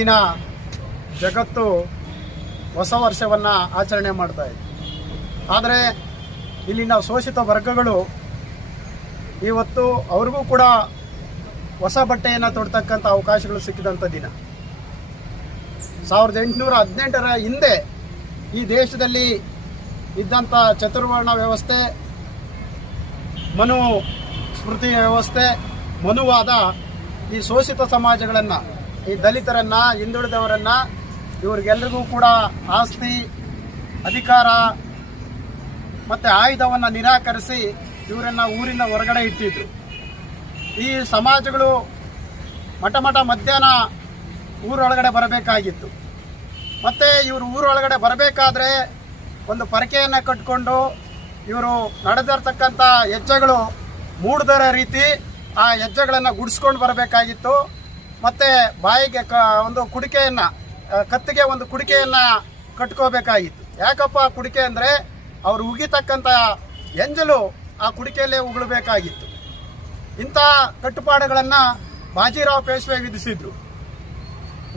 ದಿನ ಜಗತ್ತು ಹೊಸ ವರ್ಷವನ್ನು ಆಚರಣೆ ಮಾಡ್ತಾ ಇದೆ. ಆದರೆ ಇಲ್ಲಿನ ಶೋಷಿತ ವರ್ಗಗಳು ಇವತ್ತು ಅವ್ರಿಗೂ ಕೂಡ ಹೊಸ ಬಟ್ಟೆಯನ್ನು ತೊಡ್ತಕ್ಕಂಥ ಅವಕಾಶಗಳು ಸಿಕ್ಕಿದಂಥ ದಿನ. ಸಾವಿರದ ಎಂಟುನೂರ ಹದಿನೆಂಟರ ಹಿಂದೆ ಈ ದೇಶದಲ್ಲಿ ಇದ್ದಂಥ ಚತುರ್ವರ್ಣ ವ್ಯವಸ್ಥೆ, ಮನು ಸ್ಮೃತಿ ವ್ಯವಸ್ಥೆ, ಮನುವಾದ ಈ ಶೋಷಿತ ಸಮಾಜಗಳನ್ನು ಈ ದಲಿತರನ್ನ, ಹಿಂದುಳಿದವರನ್ನ ಇವ್ರಿಗೆಲ್ರಿಗೂ ಕೂಡ ಆಸ್ತಿ, ಅಧಿಕಾರ ಮತ್ತು ಆಯುಧವನ್ನು ನಿರಾಕರಿಸಿ ಇವರನ್ನ ಊರಿನ ಹೊರಗಡೆ ಇಟ್ಟಿದ್ರು. ಈ ಸಮಾಜಗಳು ಮಠ ಮಠ ಮಧ್ಯಾಹ್ನ ಊರೊಳಗಡೆ ಬರಬೇಕಾಗಿತ್ತು. ಮತ್ತು ಇವರು ಊರೊಳಗಡೆ ಬರಬೇಕಾದ್ರೆ ಒಂದು ಪರಕೆಯನ್ನು ಕಟ್ಕೊಂಡು ಇವರು ನಡೆದಿರ್ತಕ್ಕಂಥ ಹೆಜ್ಜೆಗಳು ಮೂಡದರ ರೀತಿ ಆ ಹೆಜ್ಜೆಗಳನ್ನು ಗುಡಿಸ್ಕೊಂಡು ಬರಬೇಕಾಗಿತ್ತು. ಮತ್ತು ಬಾಯಿಗೆ ಕ ಒಂದು ಕುಡಿಕೆಯನ್ನು ಕತ್ತಿಗೆ ಒಂದು ಕುಡಿಕೆಯನ್ನು ಕಟ್ಕೋಬೇಕಾಗಿತ್ತು. ಯಾಕಪ್ಪ ಕುಡಿಕೆ ಅಂದರೆ ಅವರು ಉಗಿತಕ್ಕಂಥ ಎಂಜಲು ಆ ಕುಡಿಕೆಯಲ್ಲೇ ಉಗುಳಬೇಕಾಗಿತ್ತು. ಇಂಥ ಕಟ್ಟುಪಾಡುಗಳನ್ನು ಬಾಜಿರಾವ್ ಪೇಶ್ವೆ ವಿಧಿಸಿದ್ರು.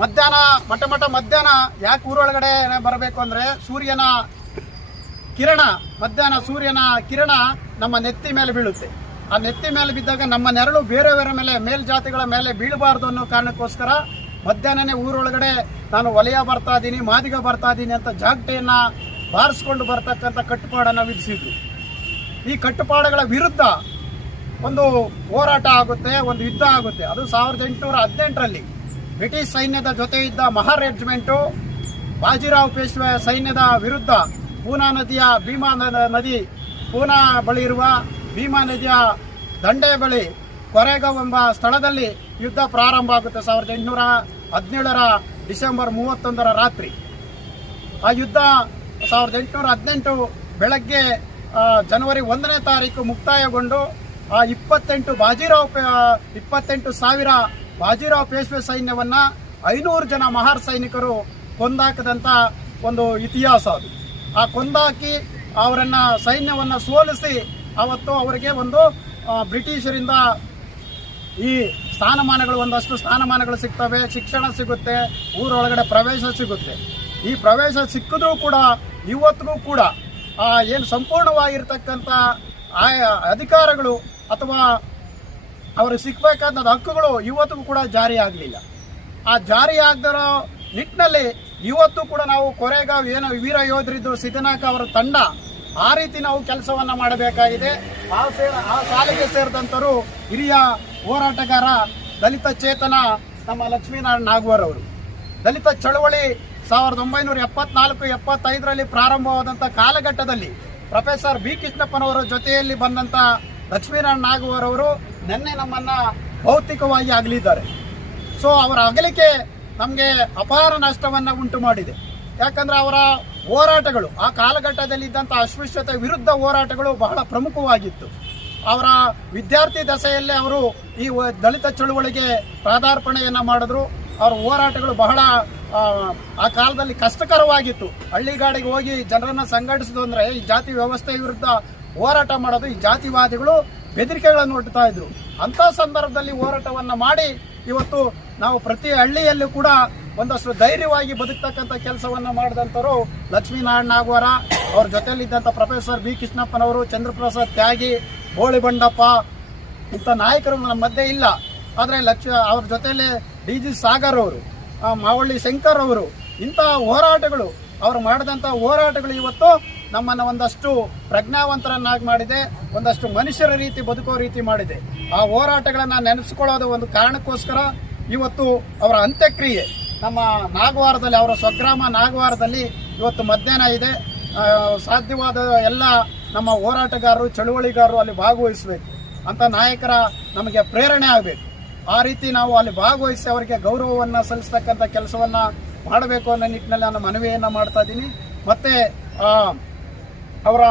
ಮಧ್ಯಾಹ್ನ, ಮಠ ಮಠ ಮಧ್ಯಾಹ್ನ ಯಾಕೆ ಊರೊಳಗಡೆ ಬರಬೇಕು ಅಂದರೆ ಸೂರ್ಯನ ಕಿರಣ, ಮಧ್ಯಾಹ್ನ ಸೂರ್ಯನ ಕಿರಣ ನಮ್ಮ ನೆತ್ತಿ ಮೇಲೆ ಬೀಳುತ್ತೆ. ಆ ನೆತ್ತಿ ಮೇಲೆ ಬಿದ್ದಾಗ ನಮ್ಮ ನೆರಳು ಬೇರೆಯವರ ಮೇಲೆ, ಮೇಲ್ಜಾತಿಗಳ ಮೇಲೆ ಬೀಳಬಾರ್ದು ಅನ್ನೋ ಕಾರಣಕ್ಕೋಸ್ಕರ ಮಧ್ಯಾಹ್ನನೇ ಊರೊಳಗಡೆ ನಾನು ವಲಯ ಬರ್ತಾ ಇದ್ದೀನಿ ಮಾದಿಗ ಬರ್ತಾ ಇದ್ದೀನಿ ಅಂತ ಜಾಗಟೆಯನ್ನು ಬಾರಿಸ್ಕೊಂಡು ಬರ್ತಕ್ಕಂಥ ಕಟ್ಟುಪಾಡನ್ನು ವಿಧಿಸಿದ್ರು. ಈ ಕಟ್ಟುಪಾಡುಗಳ ವಿರುದ್ಧ ಒಂದು ಹೋರಾಟ ಆಗುತ್ತೆ, ಒಂದು ಯುದ್ಧ ಆಗುತ್ತೆ. ಅದು ಸಾವಿರದ ಎಂಟುನೂರ ಹದಿನೆಂಟರಲ್ಲಿ ಬ್ರಿಟಿಷ್ ಸೈನ್ಯದ ಜೊತೆ ಇದ್ದ ಮಹಾ ರೆಜಿಮೆಂಟು ಬಾಜಿರಾವ್ ಪೇಶ್ವೆ ಸೈನ್ಯದ ವಿರುದ್ಧ ಪೂನಾ ನದಿಯ ಭೀಮಾ ನದಿ ಪೂನಾ ಬಳಿ ಇರುವ ಭೀಮಾ ನದಿಯ ದಂಡೆ ಬಳಿ ಕೊರೆಗಾವ್ ಎಂಬ ಸ್ಥಳದಲ್ಲಿ ಯುದ್ಧ ಪ್ರಾರಂಭ ಆಗುತ್ತೆ ಸಾವಿರದ ಎಂಟುನೂರ ಹದಿನೇಳರ ಡಿಸೆಂಬರ್ ಮೂವತ್ತೊಂದರ ರಾತ್ರಿ. ಆ ಯುದ್ಧ ಸಾವಿರದ ಎಂಟುನೂರ ಹದಿನೆಂಟು ಬೆಳಗ್ಗೆ ಜನವರಿ ಒಂದನೇ ತಾರೀಕು ಮುಕ್ತಾಯಗೊಂಡು, ಆ, ಇಪ್ಪತ್ತೆಂಟು ಬಾಜಿರಾವ್ ಇಪ್ಪತ್ತೆಂಟು ಸಾವಿರ ಬಾಜಿರಾವ್ ಪೇಶ್ವೆ ಸೈನ್ಯವನ್ನ ಐನೂರು ಜನ ಮಹಾರ್ ಸೈನಿಕರು ಕೊಂದಾಕದಂತ ಒಂದು ಇತಿಹಾಸ ಅದು. ಆ ಕೊಂದಾಕಿ ಅವರನ್ನ ಸೈನ್ಯವನ್ನ ಸೋಲಿಸಿ ಅವತ್ತು ಅವರಿಗೆ ಒಂದು ಬ್ರಿಟಿಷರಿಂದ ಈ ಸ್ಥಾನಮಾನಗಳು, ಒಂದಷ್ಟು ಸ್ಥಾನಮಾನಗಳು ಸಿಗ್ತವೆ. ಶಿಕ್ಷಣ ಸಿಗುತ್ತೆ, ಊರೊಳಗಡೆ ಪ್ರವೇಶ ಸಿಗುತ್ತೆ. ಈ ಪ್ರವೇಶ ಸಿಕ್ಕಿದ್ರೂ ಕೂಡ, ಇವತ್ತಿಗೂ ಕೂಡ ಏನು ಸಂಪೂರ್ಣವಾಗಿರ್ತಕ್ಕಂಥ ಆಯಾ, ಅಧಿಕಾರಗಳು ಅಥವಾ ಅವ್ರಿಗೆ ಸಿಕ್ಕಬೇಕಾದ ಹಕ್ಕುಗಳು ಇವತ್ತಿಗೂ ಕೂಡ ಜಾರಿ ಆಗಲಿಲ್ಲ. ಆ ಜಾರಿ ಆಗದಿರೋ ನಿಟ್ಟಿನಲ್ಲಿ ಇವತ್ತು ಕೂಡ ನಾವು ಕೊರೆಗಾವ್ ಏನೋ ವೀರ ಯೋಧರಿದ್ದು ಸಿದ್ದನಾಕ ಅವರ ತಂಡ ಆ ರೀತಿ ನಾವು ಕೆಲಸವನ್ನ ಮಾಡಬೇಕಾಗಿದೆ. ಆ ಸೇ, ಆ ಶಾಲೆಗೆ ಸೇರಿದಂತರು ಹಿರಿಯ ಹೋರಾಟಗಾರ ದಲಿತ ಚೇತನ ನಮ್ಮ ಲಕ್ಷ್ಮೀನಾರಾಯಣ ನಾಗವರ್ ಅವರು. ದಲಿತ ಚಳವಳಿ ಸಾವಿರದ ಒಂಬೈನೂರ ಎಪ್ಪತ್ನಾಲ್ಕು, ಎಪ್ಪತ್ತೈದರಲ್ಲಿ ಪ್ರಾರಂಭವಾದಂಥ ಕಾಲಘಟ್ಟದಲ್ಲಿ ಪ್ರೊಫೆಸರ್ ಬಿ ಕೃಷ್ಣಪ್ಪನವರ ಜೊತೆಯಲ್ಲಿ ಬಂದಂಥ ಲಕ್ಷ್ಮೀನಾರಾಯಣ ನಾಗವರ್ ಅವರು ನಿನ್ನೆ ನಮ್ಮನ್ನು ಭೌತಿಕವಾಗಿ ಅಗಲಿದ್ದಾರೆ. ಸೊ ಅವರ ಅಗಲಿಕೆ ನಮಗೆ ಅಪಾರ ನಷ್ಟವನ್ನು ಉಂಟು ಮಾಡಿದೆ ಯಾಕಂದ್ರೆ ಅವರ ಹೋರಾಟಗಳು ಆ ಕಾಲಘಟ್ಟದಲ್ಲಿ ಇದ್ದಂಥ ಅಸ್ಪೃಶ್ಯತೆ ವಿರುದ್ಧ ಹೋರಾಟಗಳು ಬಹಳ ಪ್ರಮುಖವಾಗಿತ್ತು. ಅವರ ವಿದ್ಯಾರ್ಥಿ ದಶೆಯಲ್ಲೇ ಅವರು ಈ ದಲಿತ ಚಳುವಳಿಗೆ ಪ್ರಾದಾರ್ಪಣೆಯನ್ನು ಮಾಡಿದ್ರು. ಅವರ ಹೋರಾಟಗಳು ಬಹಳ ಆ, ಕಾಲದಲ್ಲಿ ಕಷ್ಟಕರವಾಗಿತ್ತು. ಹಳ್ಳಿಗಾಡಿಗೆ ಹೋಗಿ ಜನರನ್ನು ಸಂಘಟಿಸೋದು ಅಂದ್ರೆ ಈ ಜಾತಿ ವ್ಯವಸ್ಥೆ ವಿರುದ್ಧ ಹೋರಾಟ ಮಾಡೋದು ಈ ಜಾತಿವಾದಿಗಳು ಬೆದರಿಕೆಗಳನ್ನು ಒಡ್ತಾ ಇದ್ರು. ಅಂತ ಸಂದರ್ಭದಲ್ಲಿ ಹೋರಾಟವನ್ನ ಮಾಡಿ ಇವತ್ತು ನಾವು ಪ್ರತಿ ಹಳ್ಳಿಯಲ್ಲೂ ಕೂಡ ಒಂದಷ್ಟು ಧೈರ್ಯವಾಗಿ ಬದುಕ್ತಕ್ಕಂಥ ಕೆಲಸವನ್ನು ಮಾಡಿದಂಥವ್ರು ಲಕ್ಷ್ಮೀನಾರಾಯಣ ನಾಗವರ, ಅವ್ರ ಜೊತೆಯಲ್ಲಿದ್ದಂಥ ಪ್ರೊಫೆಸರ್ ಬಿ ಕೃಷ್ಣಪ್ಪನವರು, ಚಂದ್ರಪ್ರಸಾದ್ ತ್ಯಾಗಿ, ಬೋಳಿ ಬಂಡಪ್ಪ, ಇಂಥ ನಾಯಕರು ನಮ್ಮ ಮಧ್ಯೆ ಇಲ್ಲ. ಆದರೆ ಲಕ್ಷ, ಅವ್ರ ಜೊತೆಯಲ್ಲಿ ಡಿ ಜಿ ಸಾಗರ್ ಅವರು ಮಾವಳ್ಳಿ ಶಂಕರ್ ಅವರು, ಇಂಥ ಹೋರಾಟಗಳು, ಅವರು ಮಾಡಿದಂಥ ಹೋರಾಟಗಳು ಇವತ್ತು ನಮ್ಮನ್ನು ಒಂದಷ್ಟು ಪ್ರಜ್ಞಾವಂತರನ್ನಾಗಿ ಮಾಡಿದೆ, ಒಂದಷ್ಟು ಮನುಷ್ಯರ ರೀತಿ, ಬದುಕೋ ರೀತಿ ಮಾಡಿದೆ. ಆ ಹೋರಾಟಗಳನ್ನು ನೆನೆಸ್ಕೊಳ್ಳೋದು ಒಂದು ಕಾರಣಕ್ಕೋಸ್ಕರ ಇವತ್ತು ಅವರ ಅಂತ್ಯಕ್ರಿಯೆ. ನಮ್ಮ ನಾಗವಾರದಲ್ಲಿ, ಅವರ ಸ್ವಗ್ರಾಮ ನಾಗವಾರದಲ್ಲಿ ಇವತ್ತು ಮಧ್ಯಾಹ್ನ ಇದೆ. ಸಾಧ್ಯವಾದ ಎಲ್ಲ ನಮ್ಮ ಹೋರಾಟಗಾರರು, ಚಳುವಳಿಗಾರರು ಅಲ್ಲಿ ಭಾಗವಹಿಸಬೇಕು ಅಂತ ನಾಯಕರ ನಮಗೆ ಪ್ರೇರಣೆ ಆಗಬೇಕು. ಆ ರೀತಿ ನಾವು ಅಲ್ಲಿ ಭಾಗವಹಿಸಿ ಅವರಿಗೆ ಗೌರವವನ್ನು ಸಲ್ಲಿಸ್ತಕ್ಕಂಥ ಕೆಲಸವನ್ನು ಮಾಡಬೇಕು ಅನ್ನೋ ನಿಟ್ಟಿನಲ್ಲಿ ನಾನು ಮನವಿಯನ್ನು ಮಾಡ್ತಾ ಇದ್ದೀನಿ. ಮತ್ತೆ ಅವರ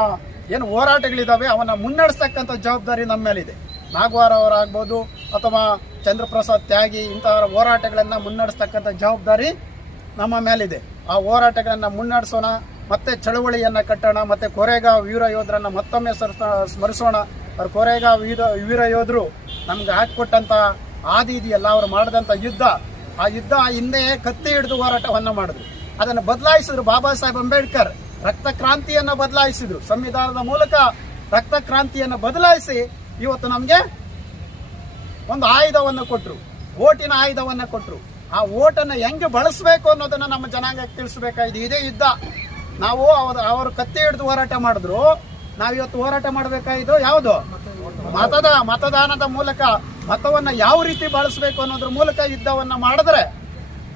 ಏನು ಹೋರಾಟಗಳಿದ್ದಾವೆ, ಅವನ್ನ ಮುನ್ನಡೆಸ್ತಕ್ಕಂಥ ಜವಾಬ್ದಾರಿ ನಮ್ಮ ಮೇಲಿದೆ ನಾಗವಾರ ಅವರಾಗ್ಬೋದು ಅಥವಾ ಚಂದ್ರಪ್ರಸಾದ್ ತ್ಯಾಗಿ ಇಂತಹ ಹೋರಾಟಗಳನ್ನು ಮುನ್ನಡೆಸ್ತಕ್ಕಂಥ ಜವಾಬ್ದಾರಿ ನಮ್ಮ ಮೇಲಿದೆ. ಆ ಹೋರಾಟಗಳನ್ನು ಮುನ್ನಡೆಸೋಣ, ಮತ್ತೆ ಚಳುವಳಿಯನ್ನ ಕಟ್ಟೋಣ, ಮತ್ತೆ ಕೊರೆಗಾವ್ ವೀರ ಯೋಧರನ್ನು ಮತ್ತೊಮ್ಮೆ ಸ್ಮರಿಸೋಣ. ಅವ್ರ ಕೊರೆಗಾವ್ ವೀರ ವೀರ ಯೋಧರು ನಮ್ಗೆ ಹಾಕಿಕೊಟ್ಟಂತ ಆದಿ ಇದೆಯಲ್ಲ, ಅವ್ರು ಮಾಡಿದಂಥ ಯುದ್ಧ. ಆ ಯುದ್ಧ ಹಿಂದೆ ಕತ್ತಿ ಹಿಡಿದು ಹೋರಾಟವನ್ನ ಮಾಡಿದ್ರು. ಅದನ್ನು ಬದಲಾಯಿಸಿದ್ರು ಬಾಬಾ ಸಾಹೇಬ್ ಅಂಬೇಡ್ಕರ್. ರಕ್ತ ಕ್ರಾಂತಿಯನ್ನು ಬದಲಾಯಿಸಿದ್ರು. ಸಂವಿಧಾನದ ಮೂಲಕ ರಕ್ತ ಕ್ರಾಂತಿಯನ್ನ ಬದಲಾಯಿಸಿ ಇವತ್ತು ನಮಗೆ ಒಂದು ಆಯುಧವನ್ನು ಕೊಟ್ಟರು ಓಟಿನ ಆಯುಧವನ್ನು ಕೊಟ್ಟರು ಆ ಓಟನ್ನು ಹೆಂಗೆ ಬಳಸಬೇಕು ಅನ್ನೋದನ್ನು ನಮ್ಮ ಜನಾಂಗಕ್ಕೆ ತಿಳಿಸ್ಬೇಕಾಯ್ತು ಇದೇ ಯುದ್ಧ. ನಾವು ಅವ್ರು, ಅವರು ಕತ್ತಿ ಹಿಡಿದು ಹೋರಾಟ ಮಾಡಿದ್ರು. ನಾವಿವತ್ತು ಹೋರಾಟ ಮಾಡಬೇಕಾಯಿತು? ಯಾವುದು? ಮತದ, ಮತದಾನದ ಮೂಲಕ. ಮತವನ್ನು ಯಾವ ರೀತಿ ಬಳಸಬೇಕು ಅನ್ನೋದ್ರ ಮೂಲಕ ಯುದ್ಧವನ್ನು ಮಾಡಿದ್ರೆ,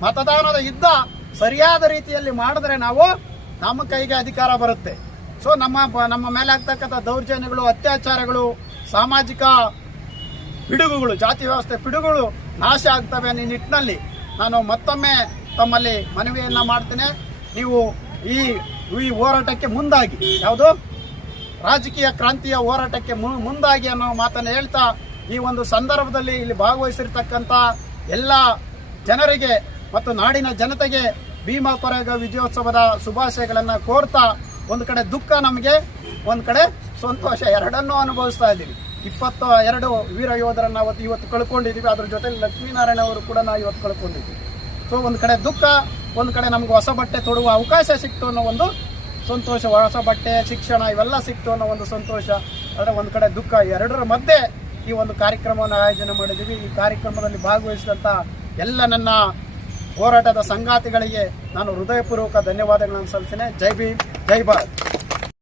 ಮತದಾನದ ಯುದ್ಧ ಸರಿಯಾದ ರೀತಿಯಲ್ಲಿ ಮಾಡಿದ್ರೆ ನಾವು ನಮ್ಮ ಕೈಗೆ ಅಧಿಕಾರ ಬರುತ್ತೆ. ಸೊ ನಮ್ಮ ನಮ್ಮ ಮೇಲೆ ಆಗ್ತಕ್ಕಂಥ ದೌರ್ಜನ್ಯಗಳು, ಅತ್ಯಾಚಾರಗಳು, ಸಾಮಾಜಿಕ ಪಿಡುಗುಗಳು, ಜಾತಿ ವ್ಯವಸ್ಥೆ ಪಿಡುಗುಗಳು ನಾಶ ಆಗ್ತವೆ ಅನ್ನೋ ನಿಟ್ಟಿನಲ್ಲಿ ನಾನು ಮತ್ತೊಮ್ಮೆ ತಮ್ಮಲ್ಲಿ ಮನವಿಯನ್ನ ಮಾಡ್ತೇನೆ. ನೀವು ಈ ಈ ಹೋರಾಟಕ್ಕೆ ಮುಂದಾಗಿ, ಯಾವುದು? ರಾಜಕೀಯ ಕ್ರಾಂತಿಯ ಹೋರಾಟಕ್ಕೆ ಮುಂದಾಗಿ ಅನ್ನೋ ಮಾತನ್ನು ಹೇಳ್ತಾ ಈ ಒಂದು ಸಂದರ್ಭದಲ್ಲಿ ಇಲ್ಲಿ ಭಾಗವಹಿಸಿರ್ತಕ್ಕಂಥ ಎಲ್ಲ ಜನರಿಗೆ ಮತ್ತು ನಾಡಿನ ಜನತೆಗೆ ಭೀಮಾ ಕೊರಗ ವಿಜಯೋತ್ಸವದ ಶುಭಾಶಯಗಳನ್ನು ಕೋರ್ತಾ ಒಂದು ಕಡೆ ದುಃಖ ನಮಗೆ, ಒಂದು ಕಡೆ ಸಂತೋಷ ಎರಡನ್ನೂ ಅನುಭವಿಸ್ತಾ ಇದ್ದೀವಿ. ಇಪ್ಪತ್ತು ಎರಡು ವೀರ ಯೋಧರನ್ನ ಅವತ್ತು ಇವತ್ತು ಕಳ್ಕೊಂಡಿದ್ದೀವಿ. ಅದ್ರ ಜೊತೆಲಿ ಲಕ್ಷ್ಮೀನಾರಾಯಣ ಅವರು ಕೂಡ ನಾವು ಇವತ್ತು ಕಳ್ಕೊಂಡಿದ್ದೀವಿ. ಸೊ ಒಂದು ಕಡೆ ದುಃಖ, ಒಂದು ಕಡೆ ನಮ್ಗೆ ಹೊಸ ಬಟ್ಟೆ ತೊಡುವ ಅವಕಾಶ ಸಿಕ್ತು ಅನ್ನೋ ಒಂದು ಸಂತೋಷ, ಹೊಸ ಬಟ್ಟೆ, ಶಿಕ್ಷಣ ಇವೆಲ್ಲ ಸಿಕ್ತು ಅನ್ನೋ ಒಂದು ಸಂತೋಷ. ಆದರೆ ಒಂದು ಕಡೆ ದುಃಖ, ಎರಡರ ಮಧ್ಯೆ ಈ ಒಂದು ಕಾರ್ಯಕ್ರಮವನ್ನು ಆಯೋಜನೆ ಮಾಡಿದ್ದೀವಿ. ಈ ಕಾರ್ಯಕ್ರಮದಲ್ಲಿ ಭಾಗವಹಿಸಿದಂಥ ಎಲ್ಲ ನನ್ನ ಹೋರಾಟದ ಸಂಗಾತಿಗಳಿಗೆ ನಾನು ಹೃದಯಪೂರ್ವಕ ಧನ್ಯವಾದಗಳನ್ನು ಸಲ್ಲಿಸ್ತೇನೆ. ಜೈ ಭೀಮ್, ಜೈ ಭಾರತ್.